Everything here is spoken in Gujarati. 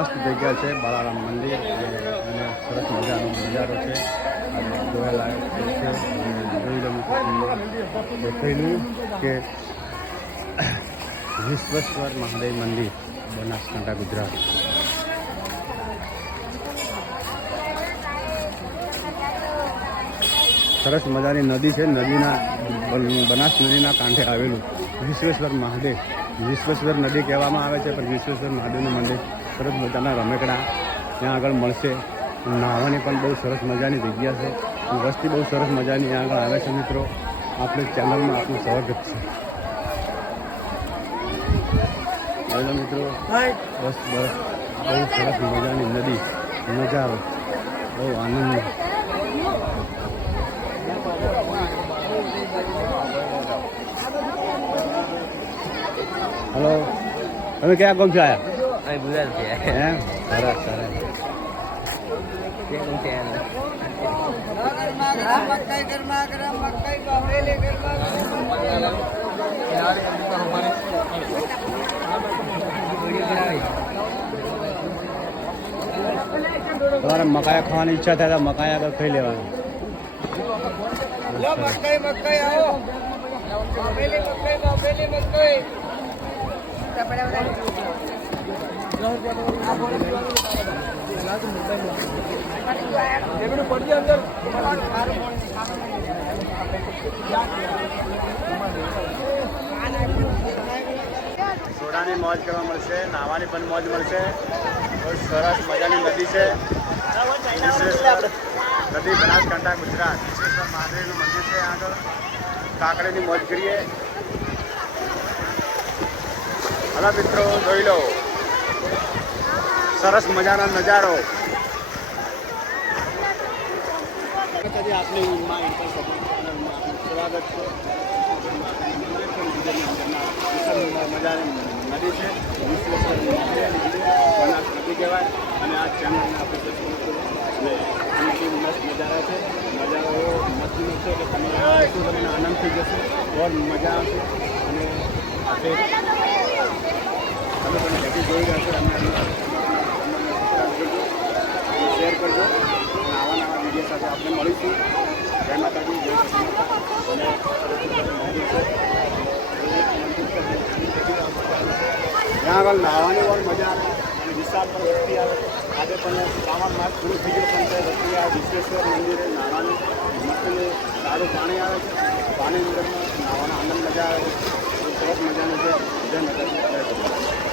મસ્ત જગ્યા છે બાલારામ મંદિર અને સરસ મજાનો નજારો છે અને જોયેલા છે જોઈ લો દેખાયેલું કે વિશ્વેશ્વર મહાદેવ મંદિર બનાસકાંઠા ગુજરાત. સરસ મજાની નદી છે. નદીના બનાસ નદીના કાંઠે આવેલું વિશ્વેશ્વર મહાદેવ. વિશ્વેશ્વર નદી કહેવામાં આવે છે, પણ વિશ્વેશ્વર મહાદેવનું મંદિર સરસ મજાના રમકડા ત્યાં આગળ મળશે. નાહવાની પણ બહુ સરસ મજાની જગ્યા છે. વસ્તી બહુ સરસ મજાની ત્યાં આગળ આવે છે. મિત્રો, આપણી ચેનલમાં આપનું સ્વાગત છે. હેલો મિત્રો, બસ બહુ સરસ મજાની નદી નજારો, બહુ આનંદ. હલો, તમે ક્યાં ગામ થી આવ્યા? ગુજરાત છે. એમ સરસ સરસ. તમારે મકાઈ ખાવાની ઈચ્છા થાય તો મકાઈ આગળ ખાઈ લેવાનું. સોડાની મોજ કરવા મળશે, નાહવાની પણ મોજ મળશે. બહુ સરસ મજાની નદી છે. નદી બનાસકાંઠા ગુજરાત. વિશ્વેશ્વર મહાદેવનું મંદિર છે. આગળ કાકડીની મોજ કરીએ. હલો મિત્રો, જોઈ લો સરસ મજાનો નજારો. આપની સ્વાગત છે. મજાની નદી છે. વિશ્વેશ્વર બનાસ નદી કહેવાય. અને આ ચેનલને આપણે મસ્ત નજારા છે. નજારો એવો મસ્તીનો છે કે તમે તમને આનંદ થઈ જશે. બહુ મજા આવશે. અને આપણે તમે પણ જગ્યાએ જોઈ રહ્યા છો. અને શેર કરજો. આવા નવા વિડીયો સાથે આપણે મળીશું. જય માતાજી, જય માતા. અને ત્યાં આગળ નાહવાની પણ મજા આવે અને વિશાળ પર વસ્તી આવે. આજે પણ શ્રાવણ માસ પૂરું થઈ ગયો પણ વસ્તી આ વિશ્વેશ્વર મંદિરે નાહવાનું મસ્તને સારું પાણી આવે છે. પાણીની અંદરમાં નાહવાનો આનંદ મજા આવે છે. સરસ મજાનું છે. જય માતાજી.